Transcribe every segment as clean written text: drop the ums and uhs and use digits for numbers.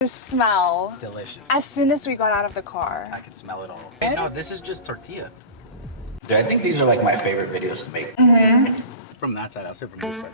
The smell. Delicious. As soon as we got out of the car. I can smell it all. Wait, no, this is just tortilla. Dude, I think these are like my favorite videos to make. Mm-hmm. From that side, I'll sit from this side.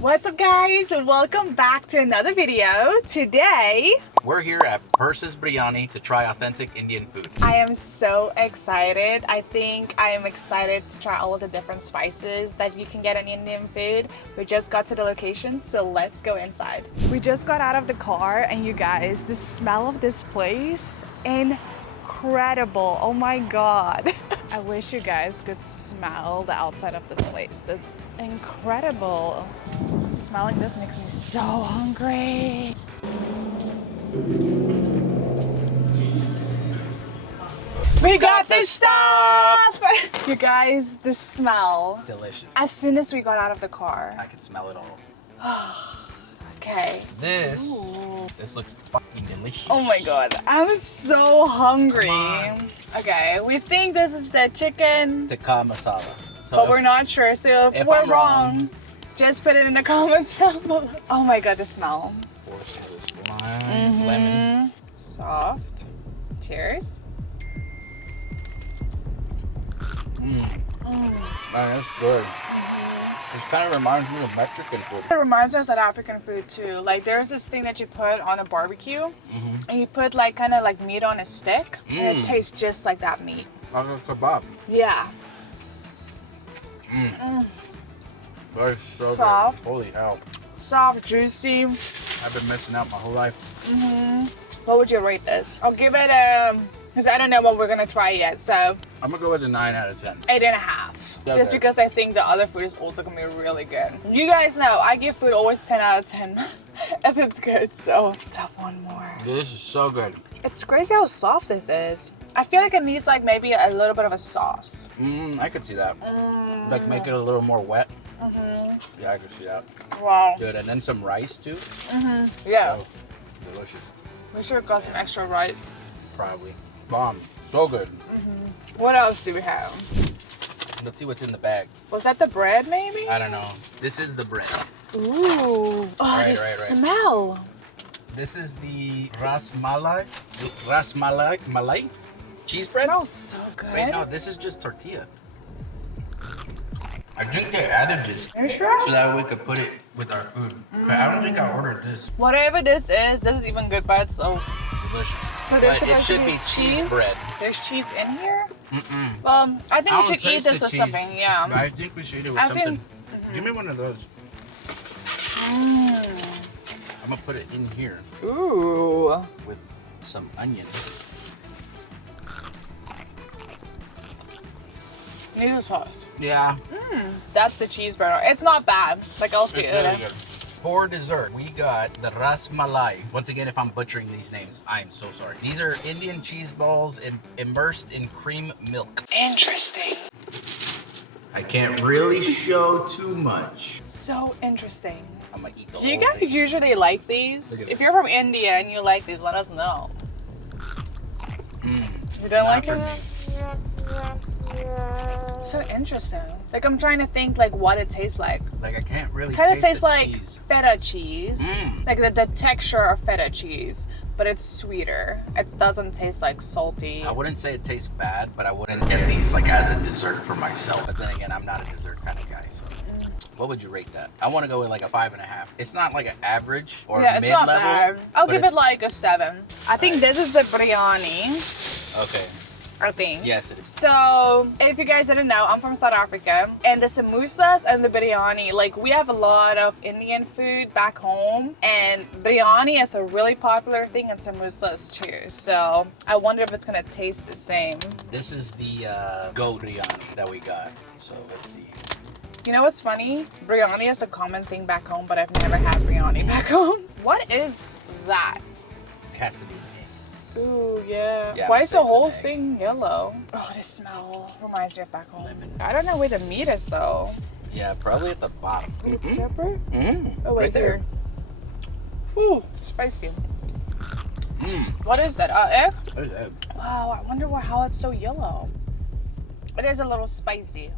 What's up, guys? Welcome back to another video. Today, we're here at Purse's Biryani to try authentic Indian food. I am so excited. I think I am excited to try all of the different spices that you can get in Indian food. We just got to the location, so let's go inside. We just got out of the car, and you guys, the smell of this place, incredible. Oh my god. I wish you guys could smell the outside of this place. This is incredible. Smelling this makes me so hungry. We got this stuff! You guys, the smell. Delicious. As soon as we got out of the car. I can smell it all. Okay. This looks fucking delicious. Oh my god, I'm so hungry. Okay, we think this is the chicken, Tikka Masala. So but we're not sure, so if we're I'm wrong, just put it in the comments down below. Oh my god, the smell. Lemon. Soft. Cheers. Man, that's good. It kind of reminds me of Mexican food. It reminds us of African food too. Like there's this thing that you put on a barbecue, and you put like kind of like meat on a stick, and it tastes just like that meat. Like a kebab. Yeah. That is so Soft. good. Holy hell. Soft, juicy. I've been missing out my whole life. What would you rate this? I'll give it because I don't know what we're gonna try yet, so I'm gonna go with a 9 out of 10. 8.5. Okay. Just because I think the other food is also gonna be really good. You guys know I give food always 10 out of 10 if it's good. So let's have one more. This is so good. It's crazy how soft this is. I feel like it needs like maybe a little bit of a sauce. I could see that. Like make it a little more wet. Yeah, I could see that. Wow. Good, and then some rice too. Yeah. Oh, delicious. We should have got some extra rice. Probably. Bomb. So good. What else do we have? Let's see what's in the bag. Was that the bread maybe? I don't know. This is the bread. Ooh. Oh, Right, the right. smell. This is the Rasmalai. Malai? Cheese bread? Smells so good. Wait, no, this is just tortilla. I think they added this Are you sure? so that we could put it with our food. I don't think I ordered this. Whatever this is even good by itself. Delicious. So there's But it supposed to should be cheese bread. There's cheese in here? Well, I think we should eat this with something, yeah. I think we should eat it with I something. think- Give me one of those. I'm gonna put it in here Ooh. with some onion. Need a sauce. Yeah. That's the cheeseburger. It's not bad. Like I'll see It's it. really good. For dessert, we got the Rasmalai. Once again, if I'm butchering these names, I'm so sorry. These are Indian cheese balls immersed in cream milk. Interesting. I can't really show too much. So interesting. I'm gonna eat the Do you whole guys thing. usually like these? Look at If this. you're from India and you like these, let us know. You don't like Not it? for So interesting. Like I'm trying to think like what it tastes like. Like I can't really Kind of taste tastes the like cheese. feta cheese, like the texture of feta cheese, but it's sweeter. It doesn't taste like salty. I wouldn't say it tastes bad, but I wouldn't get these like as a dessert for myself. But then again, I'm not a dessert kind of guy, so. What would you rate that? I want to go with like a 5.5. It's not like an average or Yeah, it's mid-level. not bad. I'll but give it it's- like a 7. I think this is the biryani. Okay. I think. Yes, it is. So, if you guys didn't know, I'm from South Africa, and the samosas and the biryani, like we have a lot of Indian food back home, and biryani is a really popular thing, and samosas too. So, I wonder if it's gonna taste the same. This is the goat biryani that we got. So let's see. You know what's funny? Biryani is a common thing back home, but I've never had biryani back home. What is that? It has to be. Ooh, yeah. Yeah, Why I'm is the saying whole it's an egg. thing yellow? Oh, the smell reminds me of back home. Lemon. I don't know where the meat is though. Yeah, probably at the bottom. It's separate? Oh, wait, Right there. here. Ooh, spicy. What is that? Egg? There's egg. Wow, I wonder how it's so yellow. It is a little spicy.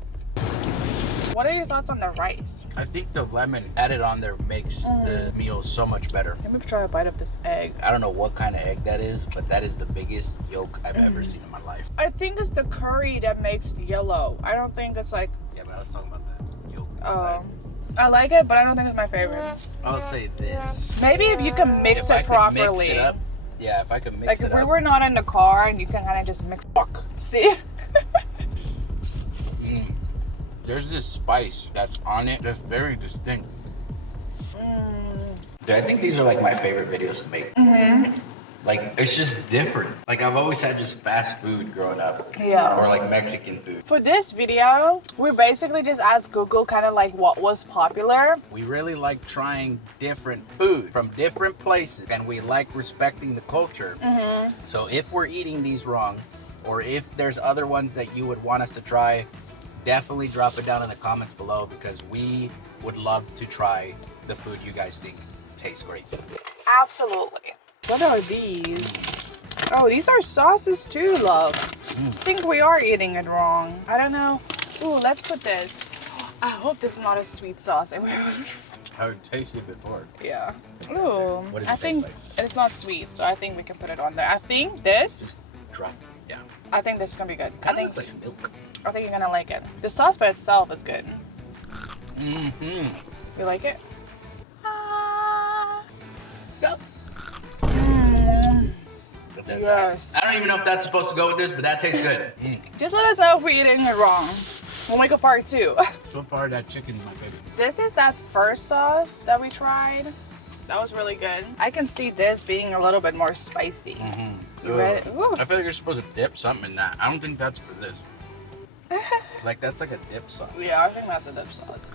What are your thoughts on the rice? I think the lemon added on there makes the meal so much better. Let me try a bite of this egg. I don't know what kind of egg that is, but that is the biggest yolk I've ever seen in my life. I think it's the curry that makes it yellow. I don't think it's like... Yeah, but I was talking about the yolk Oh. inside. I like it, but I don't think it's my favorite. I'll say this. Maybe if you can mix If I it could properly. mix it up, yeah, if I could mix Like it if we up. were not in the car and you can kind of just mix. Fuck. See? There's this spice that's on it that's very distinct. I think these are like my favorite videos to make. Like, it's just different. Like, I've always had just fast food growing up. Yeah. Or like Mexican food. For this video, we basically just asked Google kind of like what was popular. We really like trying different food from different places, and we like respecting the culture. So if we're eating these wrong, or if there's other ones that you would want us to try, definitely drop it down in the comments below, because we would love to try the food you guys think tastes great. Absolutely. What are these? Oh, these are sauces too, love. I think we are eating it wrong. I don't know. Ooh, let's put this. I hope this is not a sweet sauce. I would taste it before. Yeah. Ooh. What does it I taste think like? it's not sweet, so I think we can put it on there. I think this. Drop. Yeah. I think this is gonna be good. I Kinda think. looks like milk. I think you're gonna like it. The sauce by itself is good. Mm-hmm. You like it? Yep. Yes. I don't even know if that's supposed to go with this, but that tastes good. Just let us know if we're eating it wrong. We'll make a part 2. So far, that chicken's my favorite. This is that first sauce that we tried. That was really good. I can see this being a little bit more spicy. You ready? Ooh. I feel like you're supposed to dip something in that. I don't think that's for this. Like, that's like a dip sauce. Yeah, I think that's a dip sauce.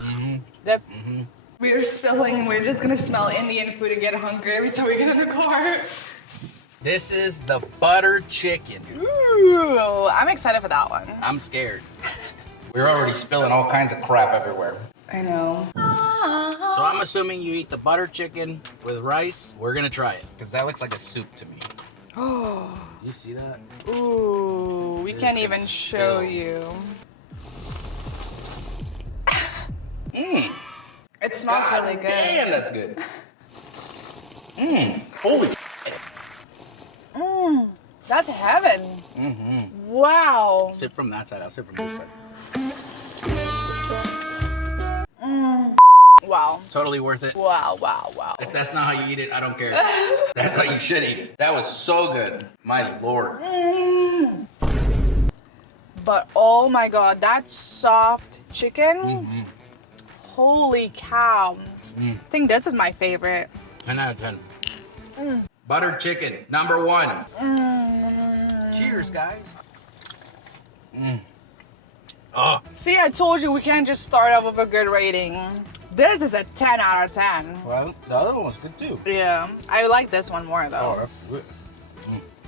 Dip. We're spilling and we're just gonna smell Indian food and get hungry every time we get in the car. This is the butter chicken. Ooh, I'm excited for that one. I'm scared. We're already spilling all kinds of crap everywhere. I know. So I'm assuming you eat the butter chicken with rice. We're gonna try it, because that looks like a soup to me. Oh. Do you see that? Ooh, we This can't is even show spilled. you. It smells God really good. damn, that's good. Holy That's heaven. Wow. Sip from that side, I'll sip from this side. Wow. Totally worth it. Wow, wow, wow. If that's not how you eat it, I don't care. That's how you should eat it. That was so good. My lord. But oh my god, that soft chicken. Holy cow. I think this is my favorite. 10 out of 10. Butter chicken, number 1. Cheers, guys. Oh, See, I told you we can't just start off with a good rating. This is a 10 out of 10. well, the other one was good too. Yeah, I like this one more though. Oh, that's good.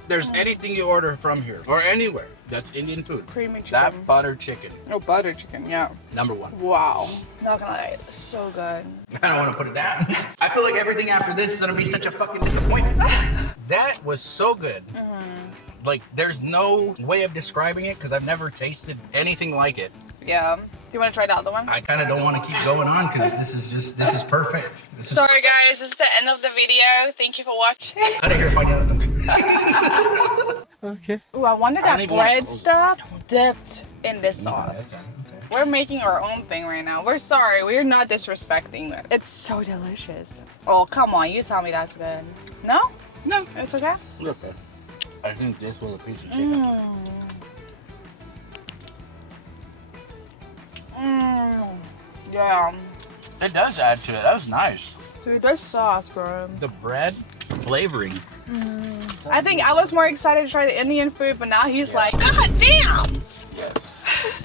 There's anything you order from here or anywhere that's Indian food. Creamy chicken. That butter chicken, Oh, butter chicken, yeah. number 1. Wow. Not gonna lie, it's so good. I don't want to put it down. I feel like everything after this is gonna be such a fucking disappointment. That was so good. Like, there's no way of describing it because I've never tasted anything like it. Yeah. Do you want to try the other one? I kind of don't want to keep going on because this is perfect. This is Sorry guys, this is the end of the video. Thank you for watching. Cut it here, find out. Okay. Ooh, I wonder I don't that even want bread to- stuff dipped in this sauce. Okay. We're making our own thing right now. We're sorry, we're not disrespecting it. It's so delicious. Oh, come on, you tell me that's good. No? No, It's okay? look. I think this was a piece of chicken. Yeah. It does add to it. That was nice. Dude, this sauce, bro. The bread flavoring. I think I was more excited to try the Indian food, but now he's like, God damn! Yes.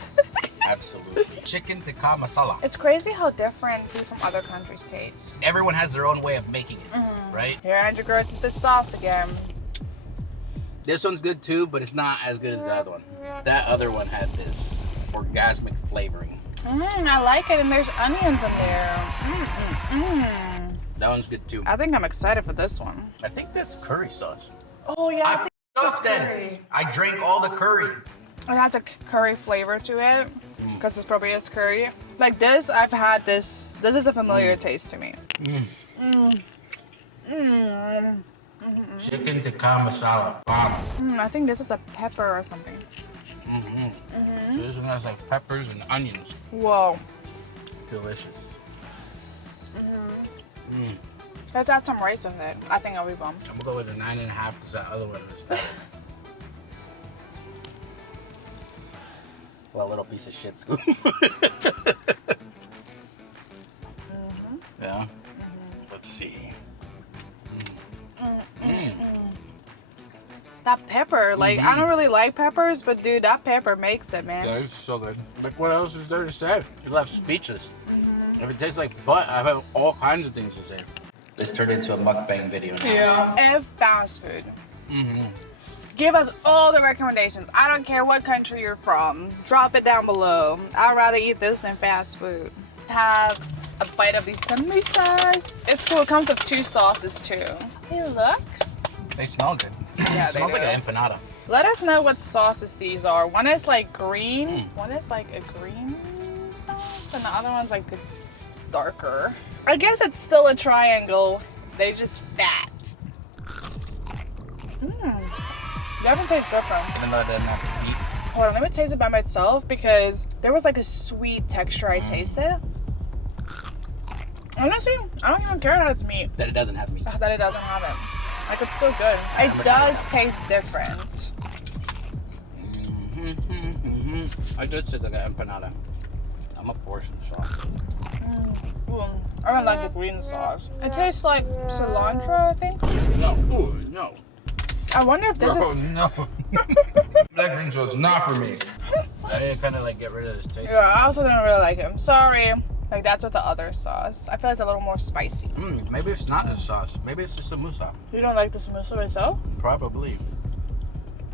Absolutely. Chicken tikka masala. It's crazy how different food from other countries tastes. Everyone has their own way of making it, right? Here, Andrew grows with the sauce again. This one's good too, but it's not as good as the other one. That other one had this orgasmic flavoring. I like it, and there's onions in there. That one's good too. I think I'm excited for this one. I think that's curry sauce. Oh yeah, I think fucked it's up then. curry. I drank all the curry. It has a curry flavor to it, because it's probably is curry. Like this, I've had this. This is a familiar taste to me. Chicken Tikka Masala. Wow. I think this is a pepper or something. So this one has like peppers and onions. Whoa. Delicious. Let's add some rice with it. I think I'll be bummed. I'm gonna go with a 9.5 because that other one was better. Well, little piece of shit, Scoop. Yeah. Let's see. That pepper, like, I don't really like peppers, but dude, that pepper makes it, man. That is so good. Like, what else is there to say? You're left speechless. If it tastes like butt, I have all kinds of things to say. This turned into a mukbang video now. Yeah. And fast food. Give us all the recommendations. I don't care what country you're from. Drop it down below. I'd rather eat this than fast food. Have a bite of these samosas. It's cool. It comes with 2 sauces too. Hey, look. They smell good. Yeah, It smells like an empanada. Let us know what sauces these are. One is like green. One is like a green sauce, and the other one's like a darker. I guess it's still a triangle. They just fat. Definitely tastes different. Even though it doesn't have the meat. Hold on, let me taste it by myself because there was like a sweet texture I tasted. Honestly, I don't even care that it's meat. That it doesn't have meat. That it doesn't have it. Like, it's still good. It does taste different. I just taste like an empanada. I'm a portion shop. Ooh, I don't like the green sauce. It tastes like cilantro, I think. No. Ooh, no. I wonder if this is... no. That green sauce is not for me. I didn't kind of like get rid of this taste. Yeah, I also didn't really like it. I'm sorry. Like, that's with the other sauce. I feel it's a little more spicy. Maybe it's not the sauce. Maybe it's just samosa. You don't like the samosa itself? Probably.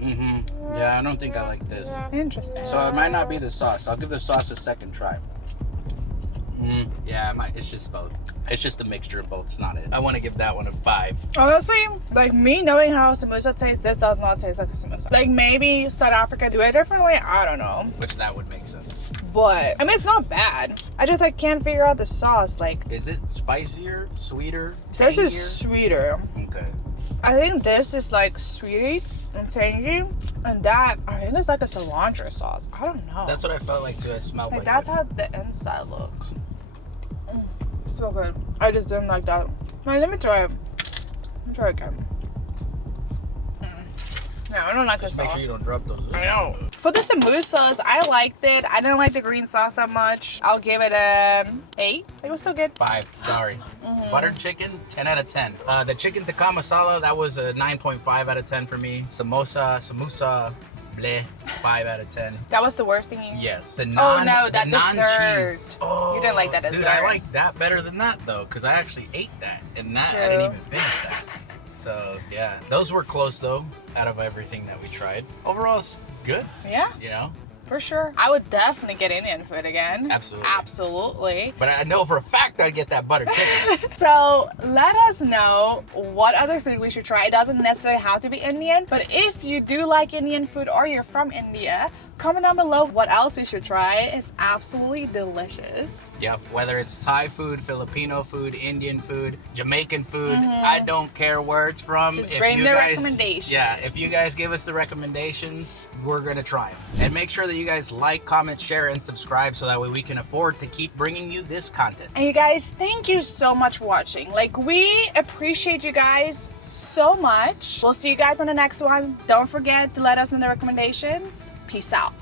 Yeah, I don't think I like this. Interesting. So it might not be the sauce. I'll give the sauce a second try. Yeah, it's just both. It's just a mixture of both. It's not it. I want to give that one a 5. Honestly, like, me knowing how samosa tastes, this does not taste like a samosa. Like, maybe South Africa do it differently. I don't know. Which that would make sense. But, I mean, it's not bad. I just, like, can't figure out the sauce. Like, Is it spicier, sweeter, this tangier? is sweeter. Okay. I think this is, like, sweet and tangy. And that, I think it's like a cilantro sauce. I don't know. That's what I felt like too. It smelled Like, like that's it. how the inside looks. It's so good. I just didn't like that. Wait, let me try it. Let me try again. No, I don't like Just the make sauce. sure you don't drop those. I know. For the samosas, I liked it. I didn't like the green sauce that much. I'll give it a 8. It was still good. 5. Sorry. Buttered chicken, 10 out of 10. The chicken tikka masala, that was a 9.5 out of 10 for me. Samosa, bleh, 5 out of 10. That was the worst thing you... Yes. The Oh, naan, no, that the naan dessert. cheese. Oh, You didn't like that Dude, dessert. I like that better than that though, because I actually ate that. And that, I didn't True. even finish that. So yeah, those were close though, out of everything that we tried. Overall, it's good, Yeah, you know? for sure. I would definitely get Indian food again. Absolutely. Absolutely. But I know for a fact I'd get that buttered chicken. So let us know what other food we should try. It doesn't necessarily have to be Indian, but if you do like Indian food or you're from India, comment down below what else you should try. It's absolutely delicious. Yep, whether it's Thai food, Filipino food, Indian food, Jamaican food, I don't care where it's from. Just If bring you the guys, recommendations. Yeah, if you guys give us the recommendations, we're gonna try them. And make sure that you guys like, comment, share, and subscribe so that way we can afford to keep bringing you this content. And you guys, thank you so much for watching. Like, we appreciate you guys so much. We'll see you guys on the next one. Don't forget to let us know the recommendations. Peace out.